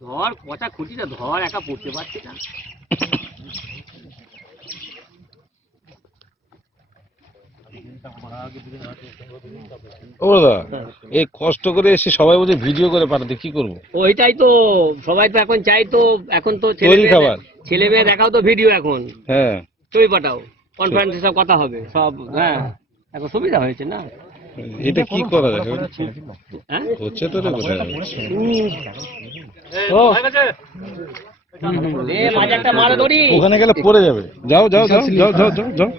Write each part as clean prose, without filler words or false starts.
ধর পচা খুঁটিটা ধর, একা পড়তে পারছি না। ও দাদা, এই কষ্ট করে এসে সবাই বলছে ভিডিও করে পাঠাতে, কি করবো? ওইটাই তো, সবাই তো এখন চাই তো, এখন তো ছেলে মেয়ে দেখাও তো ভিডিও এখন। হ্যাঁ, ছবি পাঠাও, কনফারেন্সে সব কথা হবে সব। হ্যাঁ, এখন সুবিধা হয়েছে না। এটা কি করা যায়? হ্যাঁ হচ্ছে তো রে কোথায়? মাঝে একটা মারা দড়ি, ওখানে গেলে পড়ে যাবে। যাও যাও যাও যাও যাও যাও যাও।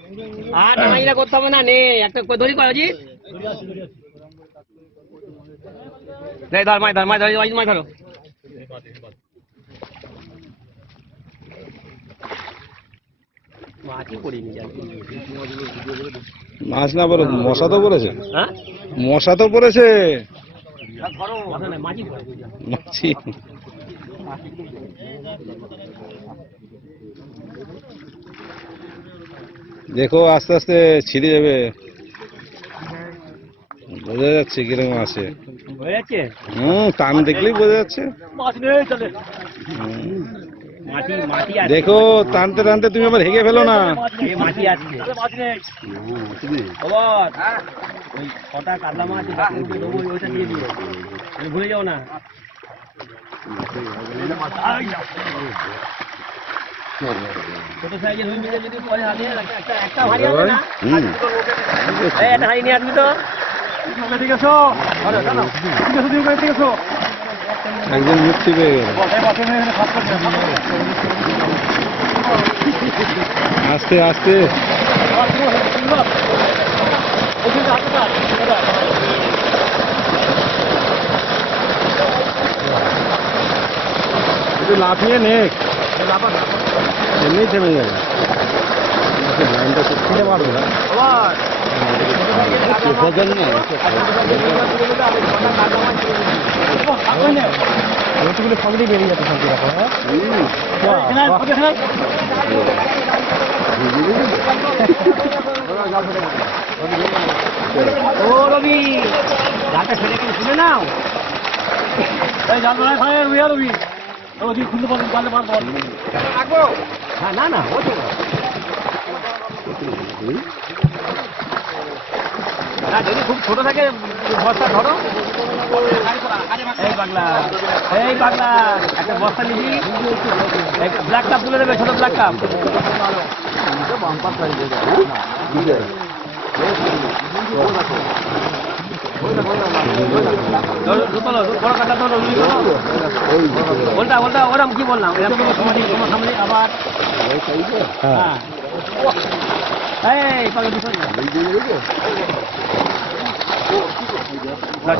আর টানাইনা করতে হবে না, নে একটা দড়ি করা জি। ধর মাছ ধর, মাছ ধর, মাছ ধরো। মাছই পড়িনি, মাছ না বলো, মশা তো পড়েছে। হ্যাঁ মশা তো পড়েছে। মাছি মাছি। দেখো আস্তে আস্তে ছিঁড়ে যাবে, বোঝা যাচ্ছে কিরকম আছে। হয়ে যাচ্ছে। টান দেখলেই বোঝা যাচ্ছে। দেখো দেখো টানতে টানতে তুমি আবার হেগে ফেলো না। মাছি আসছে, ওই কটা কাতলা মাছ ওইটা দিয়ে দিও, ভুলে যাও না। ছোট সাইজের রুই মিলে যদি পরে হারিয়ে একটা ভারী হবে না, একটা হারিয়ে নিয়ে আসবি তো। ঠিক আছে, একজন মুক্তি পেয়ে গেল। আস্তে আস্তে। লাফিয়ে নে, এমনি থেমে যাবে। লাইনটা ছিঁড়ে মারবে না। সবই বেরিয়ে যাচ্ছে সব রকম। ও রবি, জালটা ছেড়ে করে তুলে নাও। জাল রবি, খুলতে পারবো, জালে পারবো। হ্যাঁ, না না ও তো না, যদি খুব ছোট থাকে বস্তা ধরো। এই পাগলা একটা বস্তা নিবি, ব্ল্যাক কাপ তুলে দেবে, ছোট ব্ল্যাক কাপ। ওরম কি বললাম, তোমার সামনে আবার।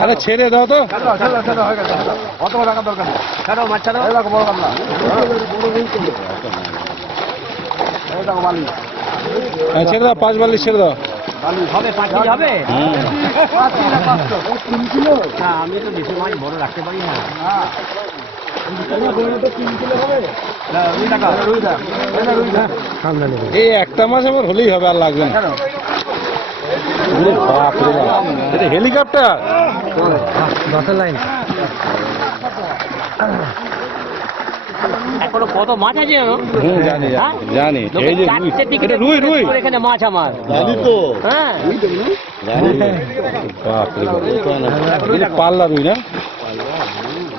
আরে ছেড়ে দাও তো। অত টাকা দরকার নেই, ছাড়ো মাছ ছাড়ো। বড় কাতলা ছেড়ে দাও, 5 বালি ছেড়ে দাও। হবে 5 কেজি হবে। না আমি তো বেশি মাছ বড় রাখতে পারি না। এই একটা মাছ আমার হলেই হবে, আর লাগবে না। এটা হেলিকপ্টার বাসের লাইন। এখনো কত মাছ আছে জানি জানি। এই যে রুই, রুই এখানে মাছ আমার জানি তো। হ্যাঁ বাপরে, পাল্লা রুই না?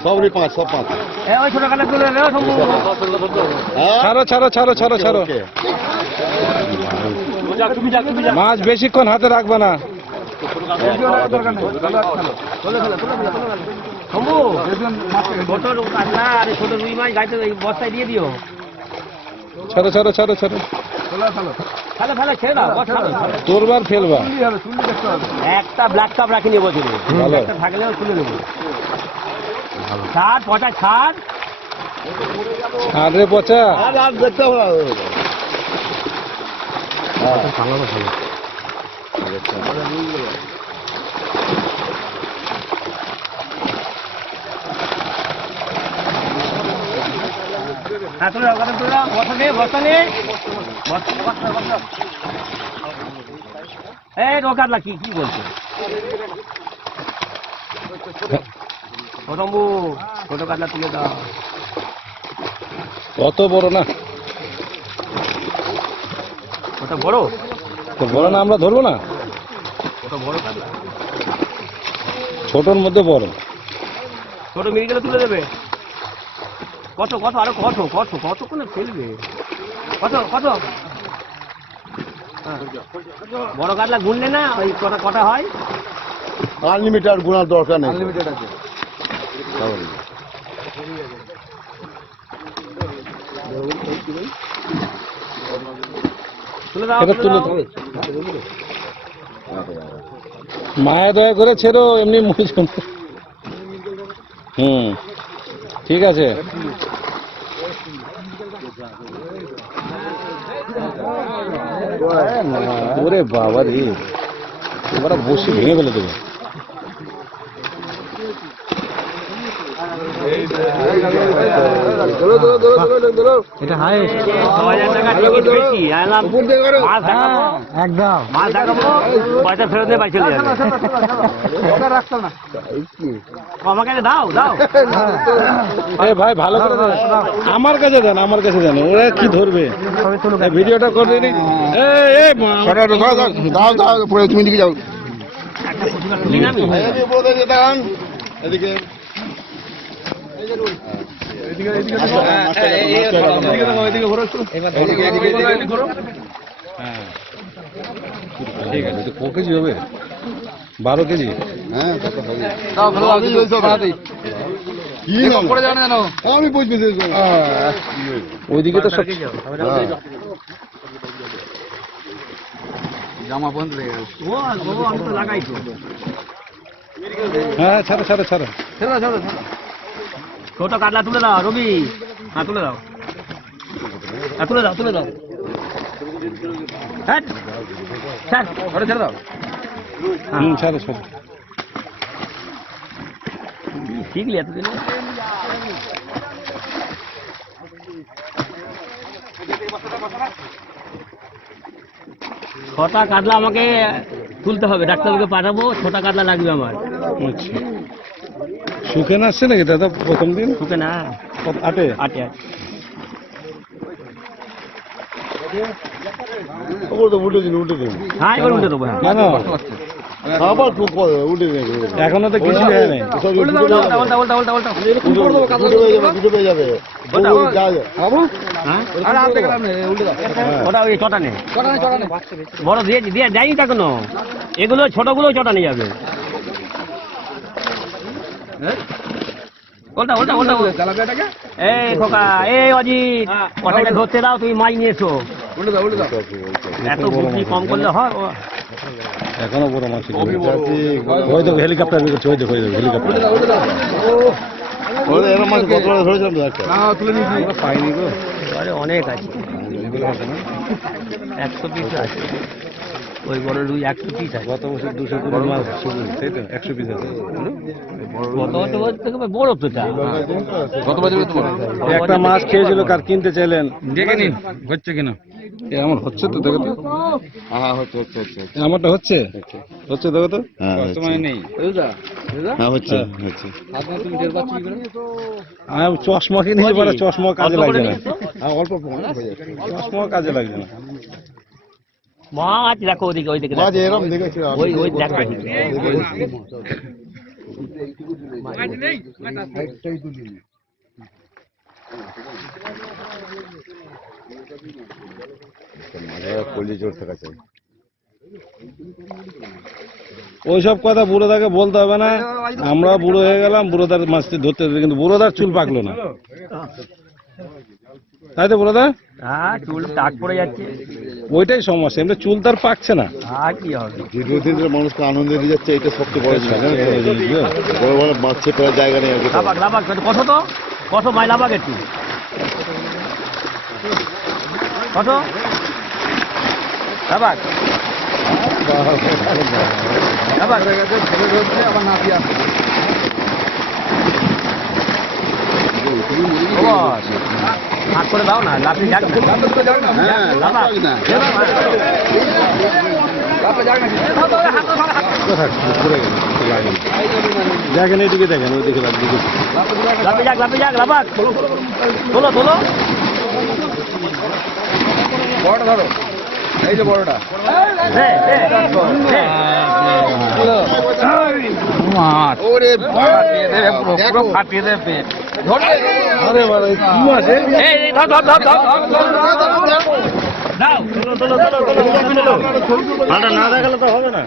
সব রুই 5, সব 5। ওই ছোট কালে তুলে ছাড়ো ছাড়ো ছাড়ো ছাড়ো ছাড়ো। মাছ বেশিক্ষণ হাতে রাখবে না। ছোট রুই মাছ গাইতে বস্তায় দিয়ে দিও। ছাড়ো ছাড়ো ছাড়ো ছাড়ো। তোরবার ফেলবা। একটা ব্ল্যাক কাপ রাখিনি বছরে, একটা থাকলেও তুলে নেবো। ছাড় পচা, ছাড় ছাড় রে পচা। হ্যাঁ তুলে দাও, তুলে দাও, বস্তা নে, বস্তা নে। এই রোকাতলা কি কি বলছে? প্রথম ছোট কাতলা তুলে দাও। কত বড় না? কত বড়? তো বড় না আমরা ধরবো না? কত বড় কাতলা? ছোটর মধ্যে বড়। ছোট মিলে গেলে তুলে দেবে। কত কত আরো কত কত কত কোনে ফেলবে? কত কত? হ্যাঁ। বড় কাতলা গুনলে না ওই কটা কটা হয়? আনলিমিটেড গুণার দরকার নেই, আনলিমিটেড আছে। তুলে দাও, এটা তুলে তুলে দাও। মায়া দয়া করে ছেড়ো, এমনি ঠিক আছে। ওরে বাবা রে, এবার বসে ভেঙে ফেলে দেবে। এটা হাই 6000 টাকা টিকিট বেশি আইলাম মাছ দেখাবো একদম মাছ দেখাবো পয়সা ফেরত দিয়ে বাড়ি চলে যাবে আমাকে দাও দাও এ ভাই ভালো করে দেন, আমার কাছে দেন, আমার কাছে দেন, ওরা কি ধরবে? ভিডিওটা করে দিন। দাও দাও, পরে তুমি দিকে যাও। তুলি না আমি এদিকে হ্যাঁ ঠিক আছে। তো ক কেজি হবে? 12 কেজি। হ্যাঁ কত হবে? কি নাম পড়ে জানা জানো? আমি বুঝতে ওইদিকে তো সব জামা বন্ধ হয়ে গেল। ও আমি তো লাগাই তো হ্যাঁ ছাড়ো ছাড়ো ছাড়ো। ছোট কাতলা তুলে দাও রবি হ্যাঁ তুলে দাও হ্যাঁ তুলে দাও তুলে দাও হ্যাঁ স্যার ওটা ছেড়ে দাও ছাড়ো ছাড়ো। ঠিক এতদিন ছটা কাতলা আমাকে তুলতে হবে, ডাক্তারবাবুকে পাঠাবো, ছটা কাতলা লাগবে আমার। আচ্ছা, সুখেন আসছে নাকি দাদা প্রথম দিন? ওকে না আটে আটে উঠে দিন, উঠে দিন। হ্যাঁ এবার উঠে দেবো হ্যাঁ কেন? আবার উঠে দিন। এখনো তো কিছু হয় নাই। উল্টা উল্টা উল্টা উল্টা উল্টা দুটো পেয়ে যাবে। হ্যাঁ ওটা ওই চটা নেই বড় দিয়ে দিয়ে যায়নি তা কোনো, এগুলো ছোটগুলো চটা নিয়ে যাবে। উল্টা উল্টা উল্টা এই খোকা এই অজিত কটাকে ধরতে দাও, তুমি মাছ নিয়ে এসো। এত বুদ্ধি কম করলে হয়? এখনো বড় মাছ। ওই দেখো হেলিকপ্টার বের করছে, ওই দেখো হেলিকপ্টার। এরকম মাছ কত বড় ধরেছিলাম তো একটা। আমরা পাইনি গো। আরে অনেক আছে, এগুলো হবে না। 100 পিস আছে ওই বড় রুই, 100 পিস আছে। গত বছর 220 মাছ ছিল, তাই তো? 100 পিস আছে। কত থেকে বড় তো এটা। কত বাজে একটা মাছ খেয়েছিল, কার কিনতে চাইলেন দেখে নিন হচ্ছে কিনা। আমার হচ্ছে তো, দেখো তো। হ্যাঁ হচ্ছে হচ্ছে হচ্ছে। আমারটা হচ্ছে হচ্ছে, দেখো তো। হ্যাঁ কাস্টমার নেই। হ্যাঁ হচ্ছে হচ্ছে। আমি চশমা কিনে পরে চশমা কাজে লাগছে না। অল্প চশমা কাজে লাগছে না। মাছ দেখো ওদিকে, ওই দিকে মাছ এরকম দেখেছি ওই ওই দেখো ওইসব কথা বুড়োদাকে বলতে হবে না, আমরা বুড়ো হয়ে গেলাম, বুড়োদার মাছটি ধরতে হবে, কিন্তু বুড়োদার চুল পাকলো না, তাই তো বুড়োদা? হ্যাঁ চুল টাক পড়ে যাচ্ছে, ওইটাই সমস্যা, এমনি চুল তার পাকছে না। আর কি হবে? দীর্ঘদিন ধরে মানুষকে আনন্দ দিয়ে যাচ্ছে, এটা সবচেয়ে বড় জিনিস। বড় বড় মাছের প্রায় জায়গা নেই। লাবাক লাবাক কত তো কত মাই লাবাক একটু কত লাবাক লাবাক আবার না দিয়ে হাত করে দাও না, লাফি যাক না। হ্যাঁ, লাফাক। দেখেন এইদিকে দেখেন, ওইদিকে দিকে লাফি যাক, লাফি যাক, লাফাক। তোলো, তোলো। বড়টা ধরো, এই যে বড়টা। দে, দে, দে। ওরে পুরো ফাটিয়ে দেবে পেট। আরে বাবা, কি মাছ? এই, এই, ধর, ধর, ধর, ধর, ধর। দাও, তোলো, তোলো, তোলো, তোলো, তোলো। ভালো না দেখালে তো হবে না।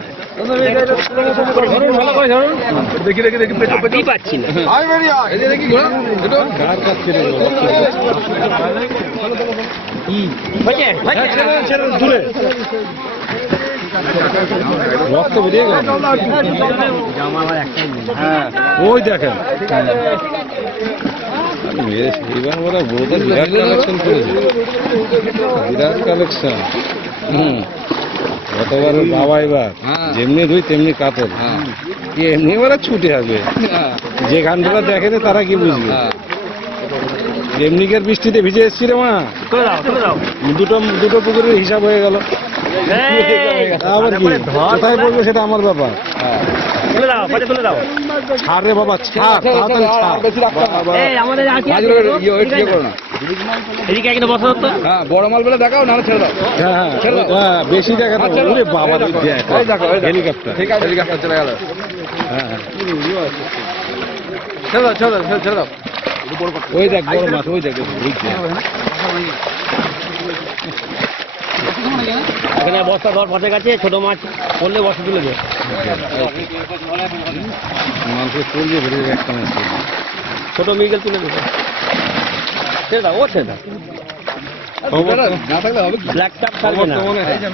ভালো করে ধরুন। দেখি দেখি দেখি পেটো পেটো কি পাচ্ছি না। এই যে দেখি ঘোড়া পেটো কার কাছে রে হয়েছে, হয়েছে। ছেড়ে দূরে রক্ত বেরিয়ে গেল। জামা আমার একটাই নেই। হ্যাঁ, ওই দেখেন। এবার ওরা বড়টা বিরাট কালেকশন করেছে, বিরাট কালেকশন। গতবার ওর বাবা এবার যেমনি ধুই তেমনি কাতল, এমনি ওরা ছুটে আসবে। যে গানটা দেখেনি তারা কি বুঝবে। এমনিকের বৃষ্টিতে ভিজে এসছি রে মা, তুলে দাও, তুলে দাও। দুটো পুকুরের হিসাব হয়ে গেল। আবার কি কোথায় বলবে সেটা আমার ব্যাপার। তুলে দাও, পাশে তুলে দাও। ছাড় রে বাবা, ছাড় তাড়াতাড়ি ছাড়। বাবা, এই, আমাদের আছে। এদিকে একটা বসা হতো। হ্যাঁ, বড় মাল বলে দেখাও, না ছেড়ে দাও। হ্যাঁ হ্যাঁ, বেশি দেখা তো। ওরে বাবা, হেলিকপ্টার। ঠিক আছে, হেলিকপ্টার চলে গেল। হ্যাঁ, ছেড়ে দাও, ছেড়ে দাও, ছেড়ে দাও। ওই দেখ বড় মাছ, ওই দেখ ওই দেখ। এখানে বস্তা ধর পাশে কাছে, ছোট মাছ পড়লে বস্তা তুলে দে। মানুষের পড়বে বেরিয়ে একটা মাছ পড়বে। ছোট মিগেল তুলে দেবে। ছেড়ে দাও, ও ছেড়ে দাও। না থাকলে হবে কি? ব্ল্যাক কাপ ছাড়বে না।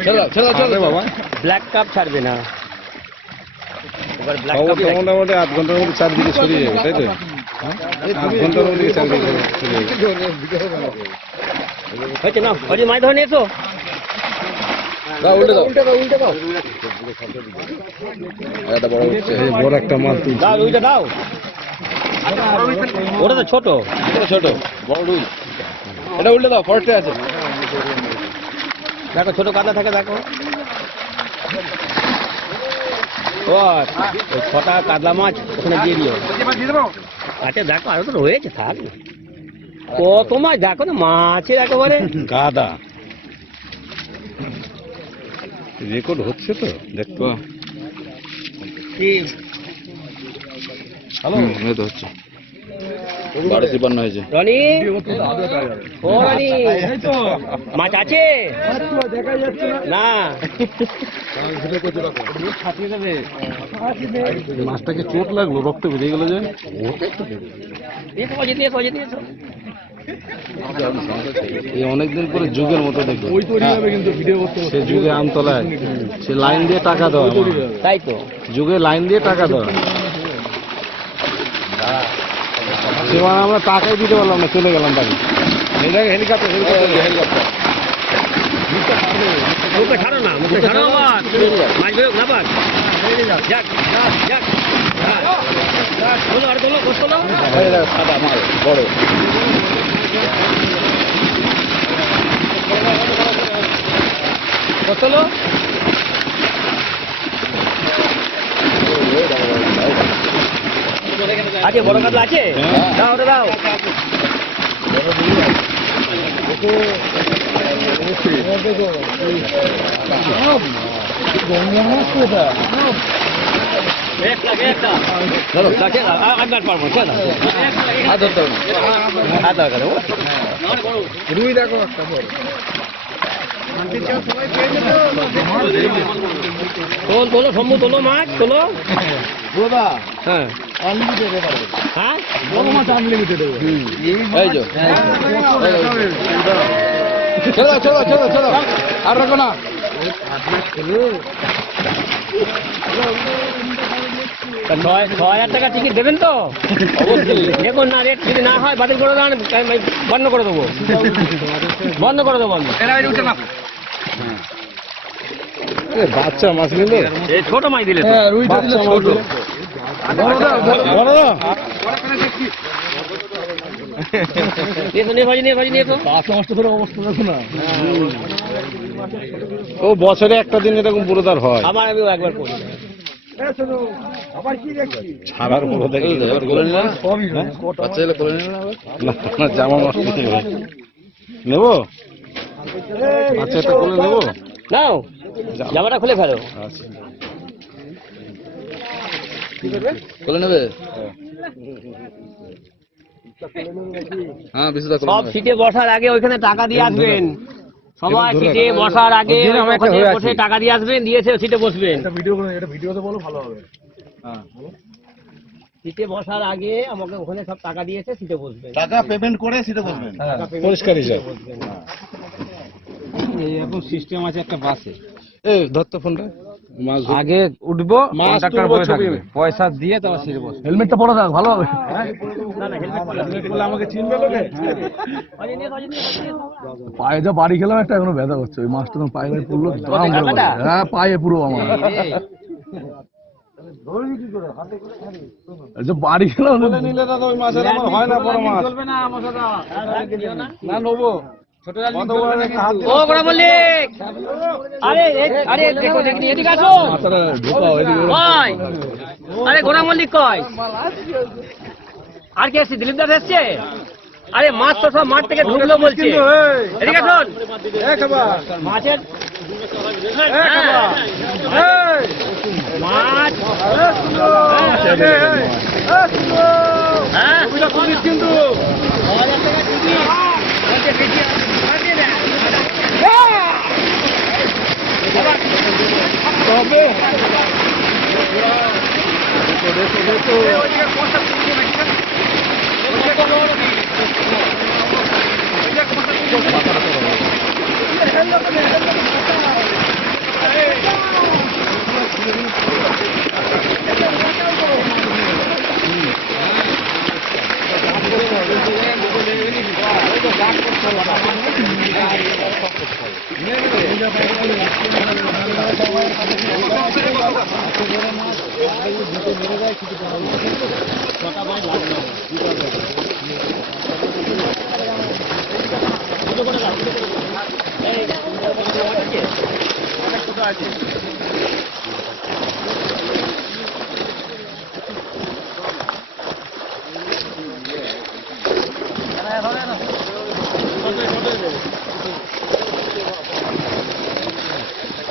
ছেড়ে দাও, ছেড়ে দাও, ছেড়ে দাও বাবা। ব্ল্যাক কাপ ছাড়বে না। এবার ব্ল্যাক খবর কাপ তো মোটামুটি 8 ঘন্টার মধ্যে চারদিকে ছড়িয়ে যাবে, তাই তো? 8 ঘন্টার মধ্যে চারদিকে ছড়িয়ে যাবে। হয়েছে না? হয়েছে, মাছ ধরে নিয়েছো? দাও, উল্টে দাও, উল্টে দাও। এটা বড় হচ্ছে। এই বড় একটা মাছ তুলছে। দাও, রুইটা দাও। ওটা তো ছোট। ছোট বড় রুই। এটা উল্টে দাও, ফরেস্টে আছে। দেখো, ছোট কাতলা থাকে, দেখো। ও, ওই ছটা কাতলা মাছ ওখানে দিয়ে দিও। আচ্ছা, দেখো, আরো তো রয়েছে, থাক। কত মাছ দেখো না, মাছের একেবারে। গাদা রেকর্ড হচ্ছে তো, দেখতো। কি? হ্যালো, এই তো হচ্ছে 12:53 হয়েছে। রনি, ও রনি, মাছ আছে না? মাছটাকে চোট লাগলো, রক্ত বেরিয়ে গেল যে। দিয়েছো, বাজে দিয়েছো, বাজে দিয়েছো। এই অনেকদিন পরে যুগের মতো দেখলো। সে যুগে আমতলায় সে লাইন দিয়ে টাকা দেওয়া, তাই তো। যুগে লাইন দিয়ে টাকা দেওয়া। সেবার আমরা টাকাই দিতে পারলাম না, চলে গেলাম বাড়ি। এই জায়গায় হেলিকপ্টার, হেলিকপ্টার। মুখে ছাড়ো না, মুখে ছাড়ো আবার। মাছ বেরোক না আবার। যাক, যাক, যাক। তোলো, আর তোলো, গোস তোলো। সাদা মাল বড়। গোস তোলো। আছে, বড় কাতলা আছে? দাও, ওটা দাও। ধরো, ছেড়ে দাও, আর পারবো, ছেড়ে দাও। আর ধরতে হবে না। হাত দাও, কেন? রুই দেখো একটা বড়। তোলো, সম্ভু তোলো, মাছ তোলো। দাদা হ্যাঁ, আনলিমিটেড এবারে। হ্যাঁ, বড় মাছ আনলিমিটেড এবারে। এই যে ছেড়ে দাও, ছেড়ে দাও, ছেড়ে দাও, ছেড়ে দাও। আর রাখো না। তা 6,000 টাকা টিকিট দেবেন তো? অবশ্যই দেখুন না, রেট যদি না হয় বাতিল করে দেন, আমি বন্ধ করে দেবো, বন্ধ করে দেবো আমি। বাচ্চা মাছ নিলে, এই ছোট মাছ দিলে তো। হ্যাঁ, রুইটা দিলে ছোট। বড় ও বছরে একটা দিন এরকম পুরোদার হয়। আমার আমিও একবার করি। ছাড়ার পুরোদার কি? এবার কোলে নিলে না? বাচ্চা এলে কোলে নিলে না আবার? না না, জামা নষ্ট নেবে। নেবো আচ্ছা, এটা খুলে নেবো। নাও জামাটা খুলে ফেলো। আচ্ছা কোলে নেবে? হ্যাঁ বিশুদা কোলে সব নেবে। সিটে বসার আগে ওইখানে টাকা দিয়ে আসবেন। সবাই ধরে সিটে বসার আগে ওর জন্য আমি একটা ওখানে হয়ে বসে আছি। টাকা দিয়ে আসবেন, দিয়েছে সিটে বসবেন। হ্যাঁ। সিটে বসার আগে আমাকে ওখানে সব টাকা দিয়েছে, সিটে বসবেন। টাকা পেমেন্ট করে সেটা বলবেন। টাকা payment পরিষ্কার করে হিসাব। সিটে বসবেন। এরকম সিস্টেম আছে একটা বাসে। এই ধর তো ফোনটা। মাছ আগে উঠবো, মাছ কন্ডাক্টর তুলবো, বসে ছবি থাকবে, পয়সা দিয়ে তারপর সিটে বসবো। হেলমেটটা পরে থাক, ভালো হবে। না না, হেলমেট পরে আসবেন। বলে আমাকে চিনবে লোকে। পায়ে যা বাড়ি খেলাম একটা এখনো ব্যথা করছে, ওই মাছটা তো পায়ে পড়লো, দাম করে ব্যথাটা? বলে। হ্যাঁ পায়ে পুরো আমার। এই যে বাড়ি খেলাম বলে নিলে দাদা ওই মাছের আমার হয় না বড় মাছ। চলবে না মশাদা। না নেবো। কত বড় একটা হাত ও গোড়া মল্লিক, আরে আরে দেখো দেখি এদিকে আসো। মাথাটা ঢোকাও এদিকে। কই? আরে গোড়া মল্লিক কই? আর কে এসছে? দিলীপ দাস এসছে? আরে মাছ তো সব মাঠ থেকে ঢুকলো বলছে। এদিকে আসুন। মাছের মাছ কিন্তু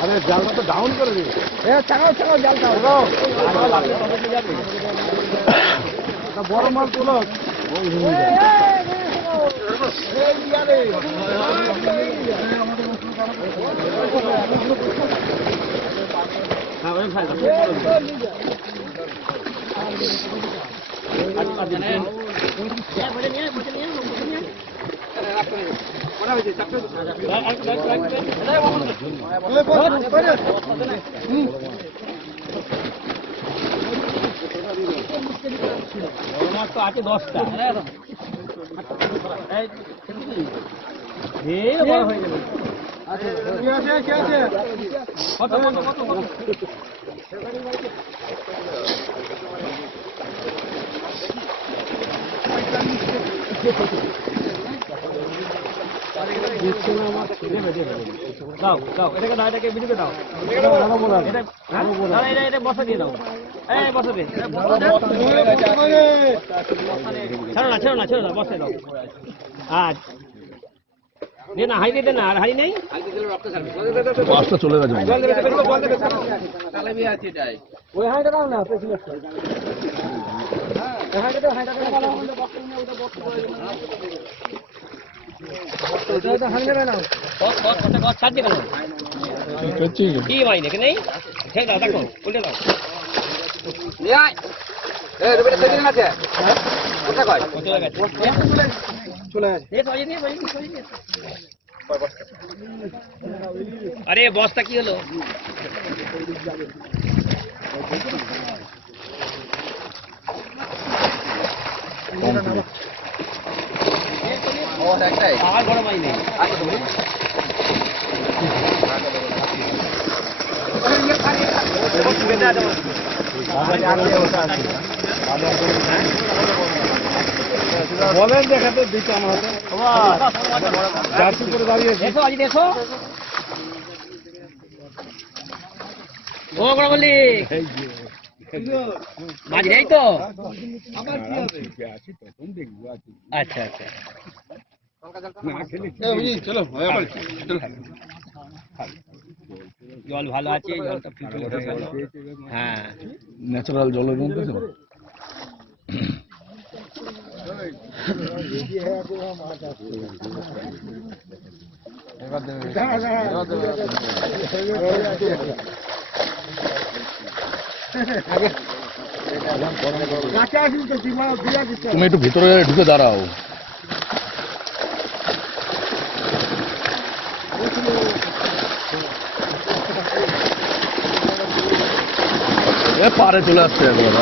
আরে জালটা তো ডাউন করে দিই। চাকাও জালটা বড় মাল তোলো। মাছ তো আছে 10টা। বড় হয়ে গেল। কত কত কত কত? দাও দাও এটাকে দাও, এটাকে বিলিকে দাও। এটা বসা দিয়ে দাও। এই বসা দে। ছেড়ো না বসে দাও। আজ দে না, হাই দে না, আর হাই নেই। মাছটা চলে গেছে। ওই হাইটা দাও না, পেছনে হাইটা দাও, হাইটা দাও। এটা হাই নেবে না। কত ছাড় দিয়ে কেন? কি ভাই নাকি নেই? ঠিক দাও, দেখো উল্টে দাও। আরে বস্তা কি হলো? আর গরম হয় নেই। বলেন দেখাতে দিতে আমার হাতে জার্সি করে দাঁড়িয়েছি। দেখো আজি দেখো ও বড় বলি মাঝ নেই তো আচ্ছা আচ্ছা চলো জল ভালো আছে জলটা ফিল্টার হয়ে গেল হ্যাঁ ন্যাচারাল জলের মধ্যে তো তুমি একটু ভিতরে ঢুকে দাঁড়াও। পারে চলে আসছে একবার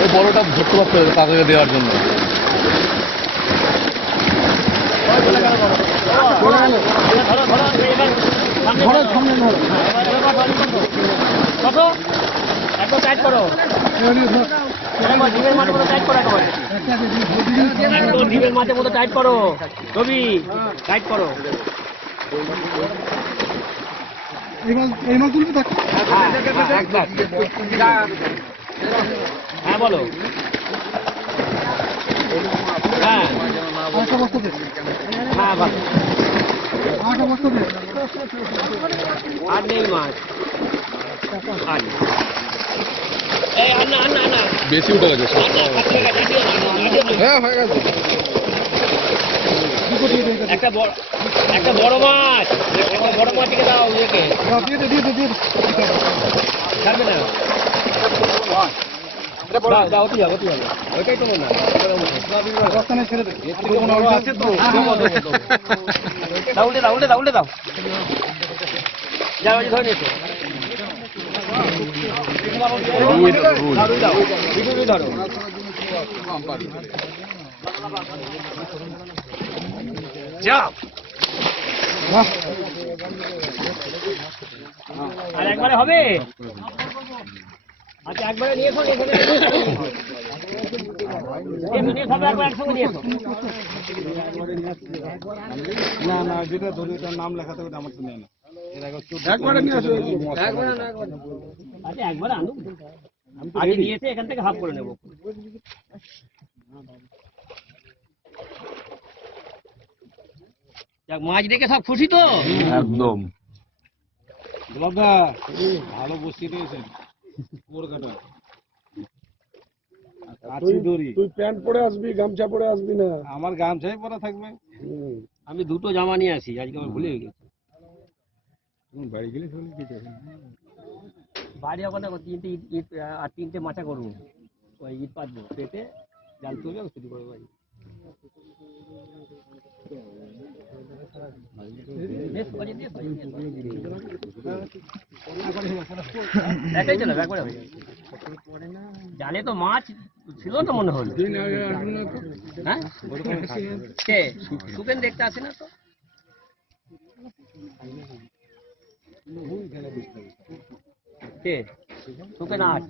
ওই বড়টা ধরতে পারতে কাকাকে দেওয়ার জন্য। একদম টাইট করো ডিমের মাঝে মতো টাইট করো একদম ডিমের মাঝে মতো টাইট করো রবি টাইট করো হ্যাঁ বলো হ্যাঁ হ্যাঁ ভালো আর নেই মাছ এই আন্না আন্না আন্না বেশি উঠে গেছে। হ্যাঁ হয়ে গেছে। একটা বড় মাছ থেকে দাও ইয়েকে ছাড়বে না দাও ওটি যাবে ওইটাই তো মনে দাও উল্টে দাও যাও ধরে নিয়েছো আর একবারে হবে আচ্ছা একবারে নিয়ে এসো একসঙ্গে নিয়ে এসো না যেটা ধরে তার নাম লেখাতে হবে আমার তো নেই না। একবারে নিয়ে আসো। আচ্ছা একবারে আনো আগে নিয়ে এসে এখান থেকে হাফ করে নেবো মাছ দেখে সব খুশি তো একদম বাবা ভালো বসিয়ে দিয়েছেন কাটা তুই প্যান্ট পরে আসবি গামছা পরে আসবি না। আমার গামছাই পরা থাকবে। আমি দুটো জামা নিয়ে আসি আজকে আমার ভুলে গেছি বাড়ি গেলে বাড়ি ওখানে তিনটে ইট আর তিনটে মাচা করবো ওই ইট পাতবো পেটে জাল তুলবে শুরু করবো বাড়ি একাই চলে একবারে হয়ে যাবে জালে তো মাছ ছিল তো মনে হলো হ্যাঁ কে সুপেন দেখতে আসে না তো কে সুপেন আস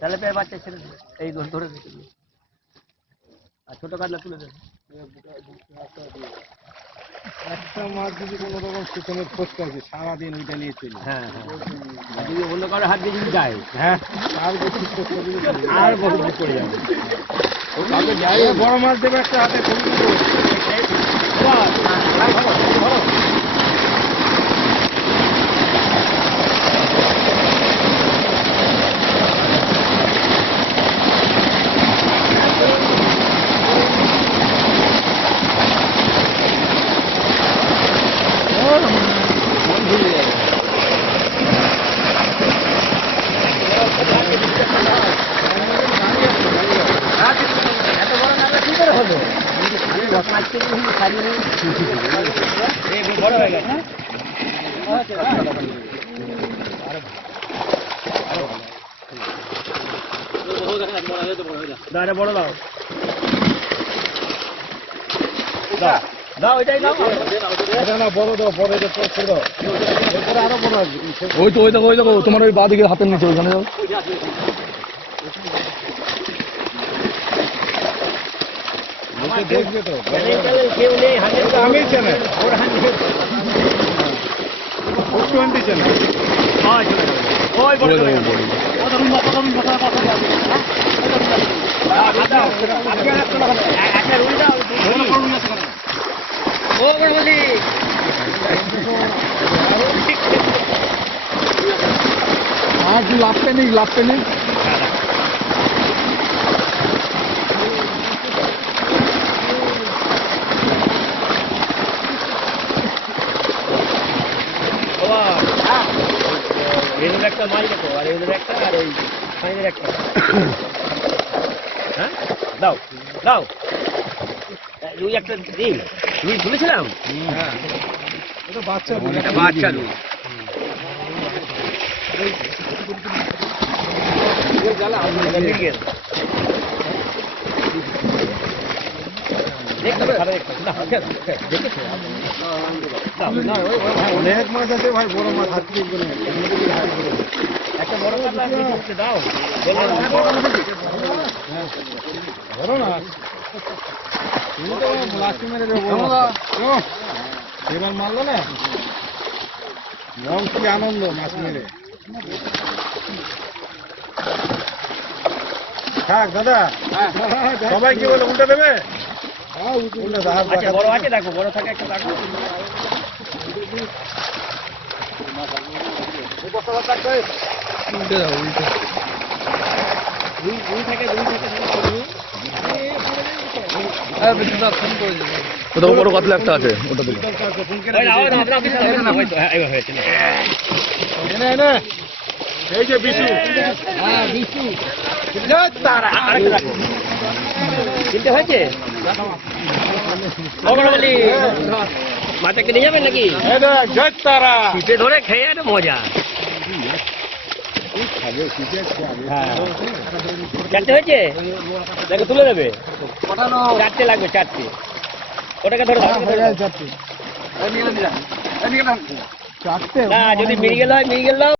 তাহলে পেয়ে বাচ্চা ছেড়ে এই ধরে আর ছোট কাতলা তুলে দেবে একটা মাছ যদি কোনো রকম সুখের খোঁজ আছে সারাদিন ওইটা নিয়ে চলি। হ্যাঁ আর যদি অন্য কারো হাত দিয়ে যদি যায় হ্যাঁ আর বেশি আর বহু পড়ে যাবে বড় মাছ দেবে একটা হাতে বড় হয়ে গেছে বড় দাও দাও এটাই দাও এটা না বড় দাও, বড় এটা ছোট দাও। এরপরে আরো বড় আসবে। ওই দেখো তোমার ওই বাঁ দিকে হাতের নিচে ওইখানে যাও। লোকে দেখবে তো। কেউ নেই হাতে আমি চ্যানেল ওর হাতে 20 চ্যানেল। ওই বড় ওই করে দেখো, বড়। কত রুম কথা দাও আজকে হাত তোলা হবে একটা রুল দাও ও বড় বলি আর কি লাভতে নেই এদের একটা মাল দেখো আর এদের একটা আর ওই ফাইনের একটা হ্যাঁ দাও দাও রুই একটা দিন রুই তুলেছিলাম এটা বাচ্চা বাচ্চা রুই মির্গেল দেখতে ভালো দেখেছো অনেক মাছ আছে ভাই, বড় মাছ হাত দিয়ে করে একটা বড় কাতলা দাও বড় না তুমি তো লাঠি মেরে দেবো এবার মারলো না কি আনন্দ মাছ মেরে। থাক দাদা, সবাই কি বলে উল্টে দেবে? উল্টে দাও, হাত আচ্ছা রাখা। বড় আছে দেখো বড় থাকে একটা দেখো উল্টে যাও উল্টে। দুই থাকে ওটা বড় কাতলা একটা আছে ওটা দেবো। এনে এনে এই যে বিশু, কিনতে হয়েছে বলি মাথাকে নিয়ে যাবেন নাকি এই দেখ জয় তারা। শীতে ধরে খেয়ে একটা মজা চারটে হয়েছে দেখো তুলে দেবে চারটে লাগবে চারটে ওটাকে ধরে চারটে না যদি মিরিগেল হয় মিরিগেল দাও